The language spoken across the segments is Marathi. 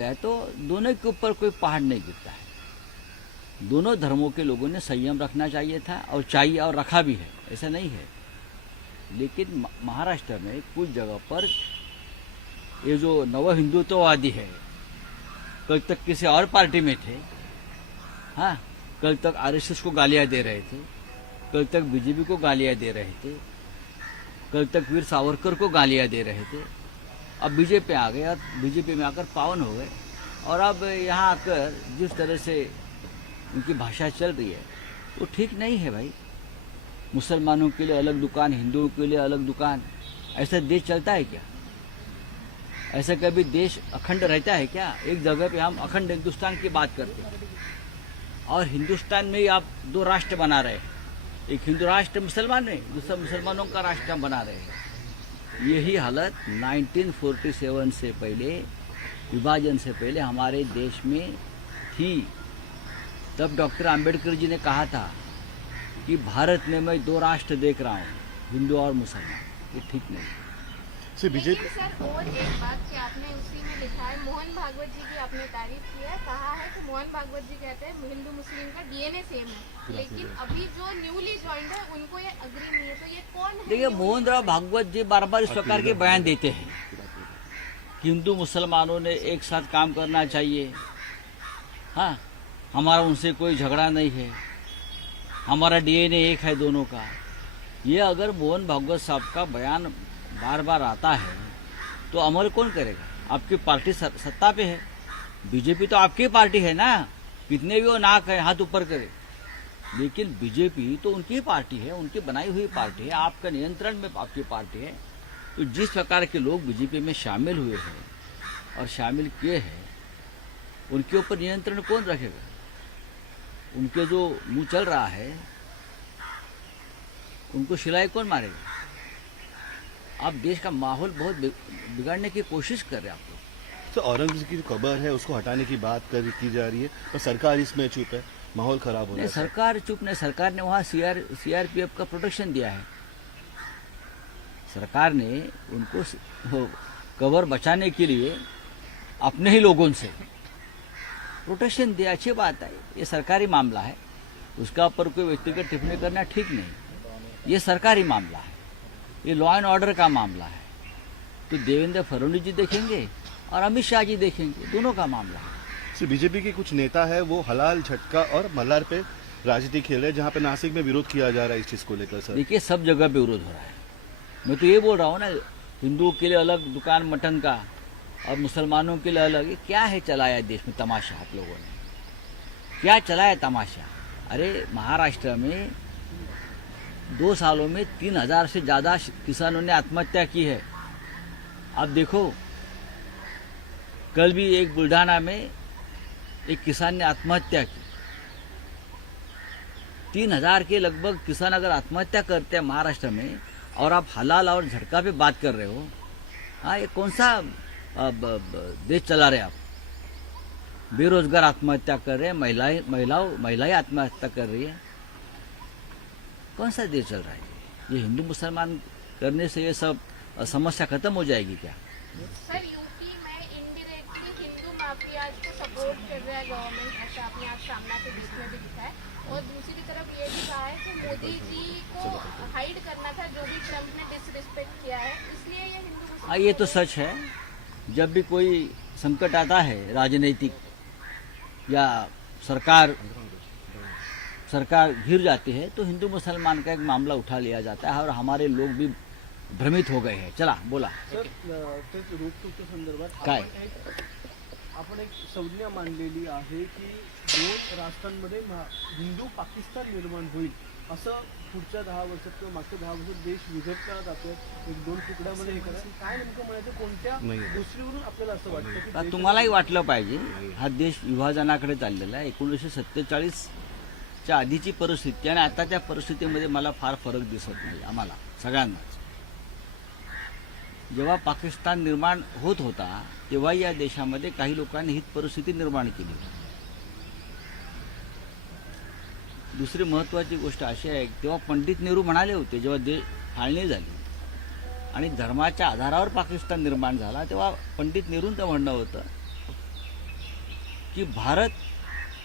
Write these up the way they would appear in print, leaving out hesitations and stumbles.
है तो दोनों के ऊपर कोई पहाड़ नहीं गिरता है। दोनों धर्मों के लोगों ने संयम रखना चाहिए था और चाहिए और रखा भी है, ऐसा नहीं है। लेकिन महाराष्ट्र में कुछ जगह पर ये जो नव हिंदुत्ववादी है, कल तक किसी और पार्टी में थे, हाँ, कल तक आरएसएस को गालियां दे रहे थे, कल तक बीजेपी को गालियां दे रहे थे, कल तक वीर सावरकर को गालियां दे रहे थे। अब बीजेपी आ गए और बीजेपी में आकर पावन हो गए और अब यहाँ आकर जिस तरह से उनकी भाषा चल रही है वो ठीक नहीं है भाई। मुसलमानों के लिए अलग दुकान, हिंदुओं के लिए अलग दुकान, ऐसा देश चलता है क्या? ऐसा कभी देश अखंड रहता है क्या? एक जगह पे हम अखंड हिंदुस्तान की बात करते हैं और हिंदुस्तान में ही आप दो राष्ट्र बना रहे हैं, एक हिंदू राष्ट्र मुसलमान में, दूसरा मुसलमानों का राष्ट्र हम बना रहे हैं। यही हालत 1947 से पहले, विभाजन से पहले हमारे देश में थी। तब डॉक्टर आम्बेडकर जी ने कहा था कि भारत में मैं दो राष्ट्र देख रहा हूँ, हिंदू और मुसलमान। ये ठीक नहीं। बीजेपी सर, और एक बात कि आपने उसी में लिखा है, मोहन भागवत जी की आपने तारीफ की है, कहा है कि मोहन भागवत जी कहते हैं हिंदू मुस्लिम का डीएनए सेम है, लेकिन अभी जो न्यूली ज्वाइंट है उनको ये अग्री नहीं है, तो ये कौन है? देखिए, मोहन राव भागवत जी बार बार इस प्रकार के बयान देते हैं कि हिंदू मुसलमानों ने एक साथ काम करना चाहिए, हाँ, हमारा उनसे कोई झगड़ा नहीं है, हमारा डीएनए एक है दोनों का। ये अगर मोहन भागवत साहब का बयान बार बार आता है तो अमल कौन करेगा? आपकी पार्टी सत्ता पे है, बीजेपी तो आपकी पार्टी है ना, कितने भी वो नाक है हाथ ऊपर करे, लेकिन बीजेपी तो उनकी पार्टी है, उनकी बनाई हुई पार्टी है, आपका नियंत्रण में आपकी पार्टी है। तो जिस प्रकार के लोग बीजेपी में शामिल हुए हैं और शामिल किए हैं, उनके ऊपर नियंत्रण कौन रखेगा? उनके जो मुंह चल रहा है उनको सिलाई कौन मारेगा? आप देश का माहौल बहुत बिगाड़ने की कोशिश कर रहे हैं। आप लोग तो औरंगजेब की जो कब्र है उसको हटाने की बात की जा रही है, पर सरकार इसमें चुप है, माहौल खराब हो रहा है। सरकार चुप नहीं, सरकार ने वहाँ सीआरपीएफ का प्रोटेक्शन दिया है। सरकार ने उनको कब्र बचाने के लिए अपने ही लोगों से प्रोटेक्शन दिया, अच्छी बात है। ये सरकारी मामला है, उसका ऊपर कोई व्यक्तिगत टिप्पणी करना ठीक नहीं। ये सरकारी मामला है, ये लॉ एंड ऑर्डर का मामला है। तो देवेंद्र फडणवीस जी देखेंगे और अमित शाह जी देखेंगे, दोनों का मामला है। बीजेपी के कुछ नेता है वो हलाल, झटका और मल्हार पे राजनीति खेल रहे हैं, जहाँ पे नासिक में विरोध किया जा रहा है इस चीज को लेकर। सर देखिए, सब जगह पे विरोध हो रहा है। मैं तो ये बोल रहा हूँ ना, हिंदुओं के लिए अलग दुकान मटन का और मुसलमानों के लिए अलग। ये क्या है चलाया देश में तमाशा? आप लोगों ने क्या चलाया तमाशा? अरे महाराष्ट्र में 2 सालों में 3000 से ज्यादा किसानों ने आत्महत्या की है। आप देखो, कल भी एक बुल्ढाना में एक किसान ने आत्महत्या की। 3000 के लगभग किसान अगर आत्महत्या करते हैं महाराष्ट्र में, और आप हलाल और झटका पे बात कर रहे हो, हाँ, ये कौन सा देश चला रहे आप? बेरोजगार आत्महत्या कर रहे हैं, महिलाएं आत्महत्या कर रही है। कौन सा देश चल रहा है? ये हिंदू मुसलमान करने से ये सब समस्या खत्म हो जाएगी क्या? सर, यूपी में इनडायरेक्टली हिंदू माफियाज को सपोर्ट कर रहा है गवर्नमेंट, ऐसा आपने आज सामना के बीच में भी लिखा है। और दूसरी तरफ ये भी कहा है कि मोदी जी को हाइड करना था जो भी ट्रम्प ने डिसरिस्पेक्ट किया है, इसलिए ये हिंदू। हाँ, ये तो सच है। जब भी कोई संकट आता है राजनीतिक या सरकार घिर जाती है तो हिंदू मुसलमान का एक मामला उठा लिया जाता है और हमारे लोग भी भ्रमित हो गए हैं। चला बोला सर, तेच रोकटोकच्या संदर्भात काय? आपण एक संज्ञा मांडलेली आहे की 2 राष्ट्रांमध्ये हिंदू पाकिस्तान निर्माण होईल, असं पुढच्या 10 वर्षात किंवा मागच्या 10 वर्षात देश विघटला जातोय, एक 2 तुकड्यामध्ये हे करा. काय नेमकं म्हणायचं, कोणत्या गोष्टीवरून आपल्याला असं वाटतं की तुम्हालाही वाटलं पाहिजे हा देश विभाजनाकडे चाललेला आहे? 1947 च्या आधीची परिस्थिती आणि आता त्या परिस्थितीमध्ये मला फार फरक दिसत नाही, आम्हाला सगळ्यांनाच. जेव्हा पाकिस्तान निर्माण होत होता तेव्हा या देशामध्ये काही लोकांनी ही परिस्थिती निर्माण केली. दुसरी महत्त्वाची गोष्ट अशी आहे, तेव्हा पंडित नेहरू म्हणाले होते, जेव्हा देश फाळणी झाली आणि धर्माच्या आधारावर पाकिस्तान निर्माण झाला, तेव्हा पंडित नेहरूंचं म्हणणं होतं की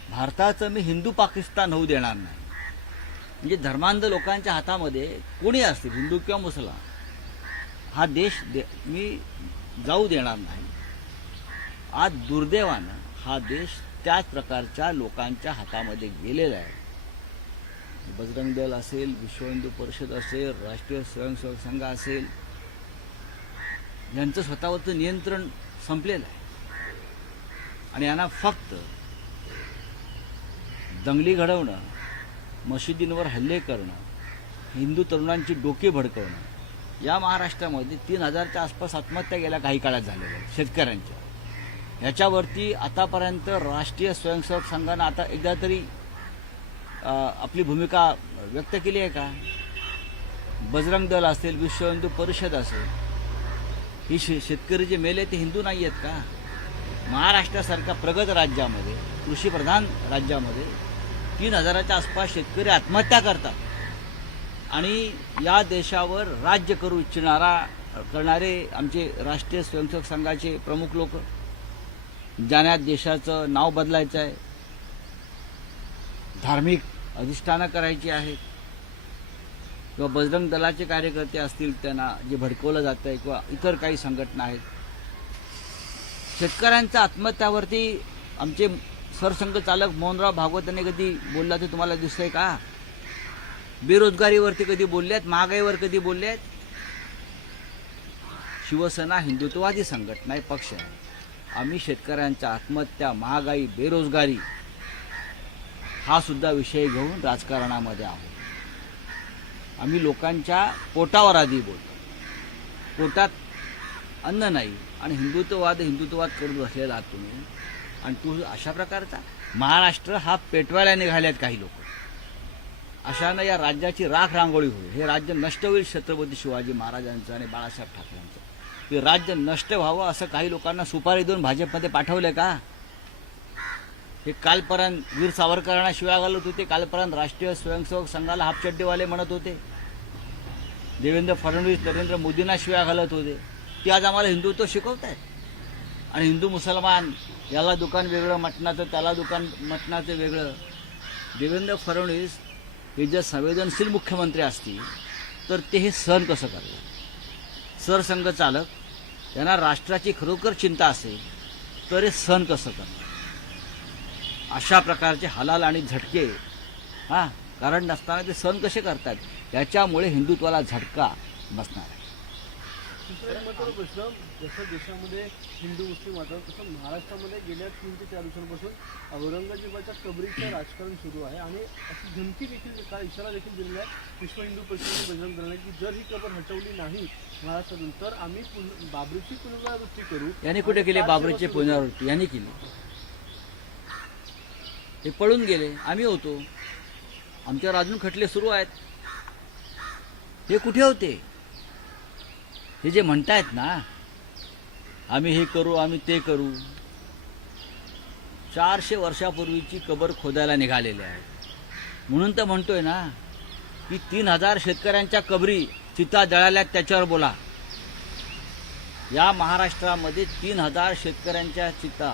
भारताचं मी हिंदू पाकिस्तान होऊ देणार नाही. म्हणजे धर्मांध लोकांच्या हातामध्ये कोणी असतील, हिंदू किंवा मुसलमान, हा देश मी जाऊ देणार नाही. आज दुर्दैवानं हा देश त्याच प्रकारच्या लोकांच्या हातामध्ये गेलेला आहे. बजरंग दल असेल, विश्व हिंदू परिषद असेल, राष्ट्रीय स्वयंसेवक संघ असेल, यांचं स्वतःवरचं नियंत्रण संपलेलं आहे. आणि यांना फक्त दंगली घडवणं, मशिदींवर हल्ले करणं, हिंदू तरुणांची डोके भडकवणं, या महाराष्ट्रामध्ये 3000च्या आसपास आत्महत्या गेल्या काही काळात झालेल्या आहेत शेतकऱ्यांच्या. ह्याच्यावरती आतापर्यंत राष्ट्रीय स्वयंसेवक संघानं आता एकदा तरी आपली भूमिका व्यक्त केली आहे का? बजरंग दल असेल, विश्व हिंदू परिषद असेल, ही शेतकरी जे मेले ते हिंदू नाही आहेत का? महाराष्ट्रासारख्या प्रगत राज्यामध्ये, कृषीप्रधान राज्यामध्ये 3000च्या आसपास शेतकरी आत्महत्या करतात. आणि या देशावर राज्य करू करणारे आमचे राष्ट्रीय स्वयंसेवक संघाचे प्रमुख लोक, ज्यांना देशाचं नाव बदलायचं आहे, धार्मिक अधिष्ठानं करायची आहेत, किंवा बजरंग दलाचे कार्यकर्ते असतील त्यांना जे भडकवलं जातं आहे, किंवा इतर काही संघटना आहेत, शेतकऱ्यांच्या आत्महत्यावरती आमचे सरसंघचालक मोहनराव भागवत यांनी कधी बोलला ते तुम्हाला दिसतंय का? बेरोजगारीवरती कधी बोलले आहेत? महागाईवर कधी बोलले आहेत? शिवसेना हिंदुत्ववादी संघटना आहे, पक्ष आहे. आम्ही शेतकऱ्यांच्या आत्महत्या, महागाई, बेरोजगारी हा सुद्धा विषय घेऊन राजकारणामध्ये आहोत. आम्ही लोकांच्या पोटावर आधी बोलतो. पोटात अन्न नाही आणि हिंदुत्ववाद करून बसलेला आहात तुम्ही. आणि तू अशा प्रकारचा महाराष्ट्र हा पेटवायला निघाल्यात काही लोक. अशानं या राज्याची राख रांगोळी होईल. हे राज्य नष्ट होईल छत्रपती शिवाजी महाराजांचं आणि बाळासाहेब ठाकरेंचं. हे राज्य नष्ट व्हावं असं काही लोकांना सुपारी देऊन भाजपमध्ये पाठवले का? हे कालपर्यंत वीर सावरकरांना शिव्या घालत होते, कालपर्यंत राष्ट्रीय स्वयंसेवक संघाला हापचड्डेवाले म्हणत होते, देवेंद्र फडणवीस नरेंद्र मोदींना शिव्या घालत होते. ते आज आम्हाला हिंदुत्व शिकवत आहेत. आणि हिंदू मुसलमान, याला दुकान वेगळं मटणाचं, त्याला दुकान मटणाचं वेगळं. देवेंद्र फडणवीस हे जर संवेदनशील मुख्यमंत्री असतील तर ते हे सहन कसं करतात? सरसंघचालक यांना राष्ट्राची खरोखर चिंता असेल तर हे सहन कसं करतात? अशा प्रकारचे हलाल आणि झटके कारण नसताना ते सहन कसे करतात? याच्यामुळे हिंदुत्वाला झटका बसणार आहे. दुसरा एक महत्त्वाचा प्रश्न, जसं देशामध्ये हिंदू मुस्लिम वातावरण, तसं महाराष्ट्रामध्ये गेल्या 3 ते 4 दिवसांपासून औरंगजेबाच्या कबरीचं राजकारण सुरू आहे. आणि अशी धमकी देखील, काल इशारा देखील दिलेला आहे विश्व हिंदू परिषदेने बजरंग दलाने की जर ही कबर हटवली नाही महाराष्ट्रातून तर आम्ही बाबरीची पुनरावृत्ती करू. यांनी कुठे केली बाबरीची पुनरावृत्ती? यांनी केली. ते पळून गेले, आम्ही होतो, आमच्यावर अजून खटले सुरू आहेत. हे कुठे होते? हे जे म्हणतायत ना आम्ही हे करू, आम्ही ते करू, 400 वर्षापूर्वीची कबर खोदायला निघालेले आहेत. म्हणून तर म्हणतोय ना की 3000 शेतकऱ्यांच्या कबरी चिता जळाल्यात, त्याच्यावर बोला. या महाराष्ट्रामध्ये 3000 शेतकऱ्यांच्या चिता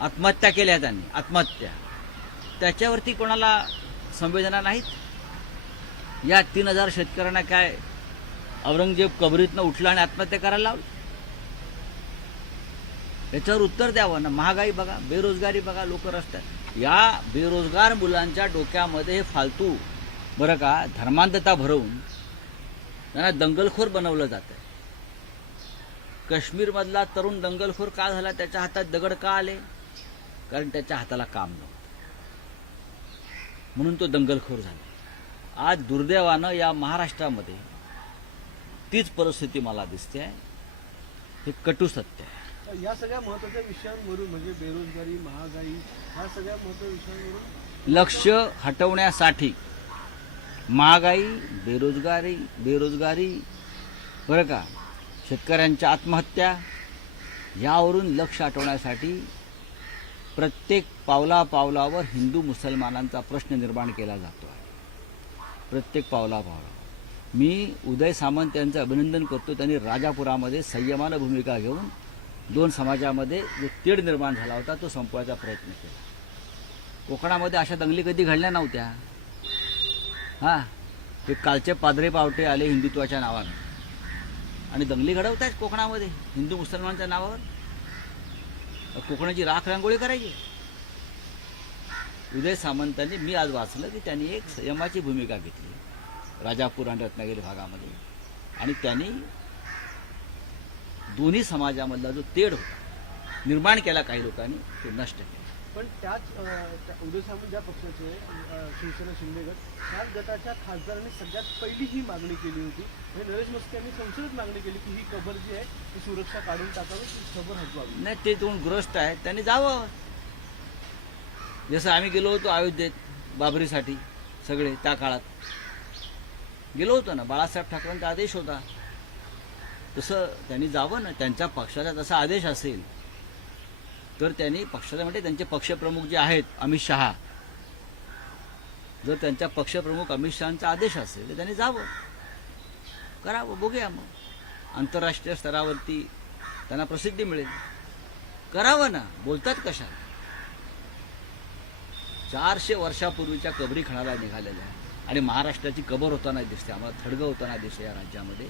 आत्महत्या केल्या त्यांनी, आत्महत्या. त्याच्यावरती कोणाला संवेदना नाहीत? या 3000 शेतकऱ्यांना काय औरंगजेब कबरीतनं उठला आणि आत्महत्या करायला लावली? याच्यावर उत्तर द्यावं ना. महागाई बघा, बेरोजगारी बघा, लोक रस्त्यात. या बेरोजगार मुलांच्या डोक्यामध्ये हे फालतू बरं का धर्मांधता भरवून त्यांना दंगलखोर बनवलं जातं. काश्मीरमधला तरुण दंगलखोर का झाला? त्याच्या हातात दगड का आले? कारण त्याच्या हाताला काम नव्हतं, म्हणून तो दंगलखोर झाला. आज दुर्दैवानं या महाराष्ट्रामध्ये तीच परिस्थिती मला दिसते आहे. हे कटू सत्य आहे. या सगळ्या महत्त्वाच्या विषयांवरून, म्हणजे बेरोजगारी, महागाई, ह्या सगळ्या महत्त्वाच्या विषयांवरून लक्ष हटवण्यासाठी महागाई, बेरोजगारी बरं का, शेतकऱ्यांच्या आत्महत्या, यावरून लक्ष हटवण्यासाठी प्रत्येक पावलापावलावर हिंदू मुसलमानांचा प्रश्न निर्माण केला जातो आहे. प्रत्येक पावलापावलावर. मी उदय सामंत यांचं अभिनंदन करतो. त्यांनी राजापुरामध्ये संयमानं भूमिका घेऊन दोन समाजामध्ये जो तेढ निर्माण झाला होता तो संपवायचा प्रयत्न केला. कोकणामध्ये अशा दंगली कधी घडल्या नव्हत्या. हां, हे कालचे पादरे पावटे आले हिंदुत्वाच्या नावानं आणि दंगली घडवत आहेत कोकणामध्ये हिंदू मुसलमानच्या नावावर. कोकणाची राख रांगोळी करायची. उदय सामंतांनी, मी आज वाचलं की त्यांनी एक संयमाची भूमिका घेतली राजापूर आणि रत्नागिरी भागामध्ये, आणि त्यांनी दोन्ही समाजामधला जो तेढ होता निर्माण केला काही लोकांनी, तो नष्ट केला. पण उदय सामंत ज्या पक्षाचे शिवसेना शिंदे गट, त्याच गटाच्या खासदारांनी सगळ्यात पहिली ही मागणी केली होती. म्हणजे नरेश मस्के यांनी संसदेत मागणी केली की ही कबर जी आहे ती सुरक्षा काढून टाकावी, ती कबर हटवावी. नाही, ते दोन ग्रस्त आहेत, त्यांनी जावं. जसं आम्ही गेलो होतो अयोध्येत बाबरीसाठी, सगळे त्या काळात गेलो होतो ना, बाळासाहेब ठाकरेंचा आदेश होता, तसं त्यांनी जावं ना. त्यांच्या पक्षाचा तसा आदेश असेल तर त्यांनी पक्षाचा, म्हणजे त्यांचे पक्षप्रमुख जे आहेत अमित शहा, जर त्यांच्या पक्षप्रमुख अमित शहांचा आदेश असेल तर त्यांनी जावं, करावं. बघूया मग आंतरराष्ट्रीय स्तरावरती त्यांना प्रसिद्धी मिळेल. करावं ना, बोलतात कशा. 400 वर्षापूर्वीच्या कबरी खणाला निघालेल्या आणि महाराष्ट्राची कबर होताना दिसते, आम्हाला थडगं होताना दिसते या राज्यामध्ये.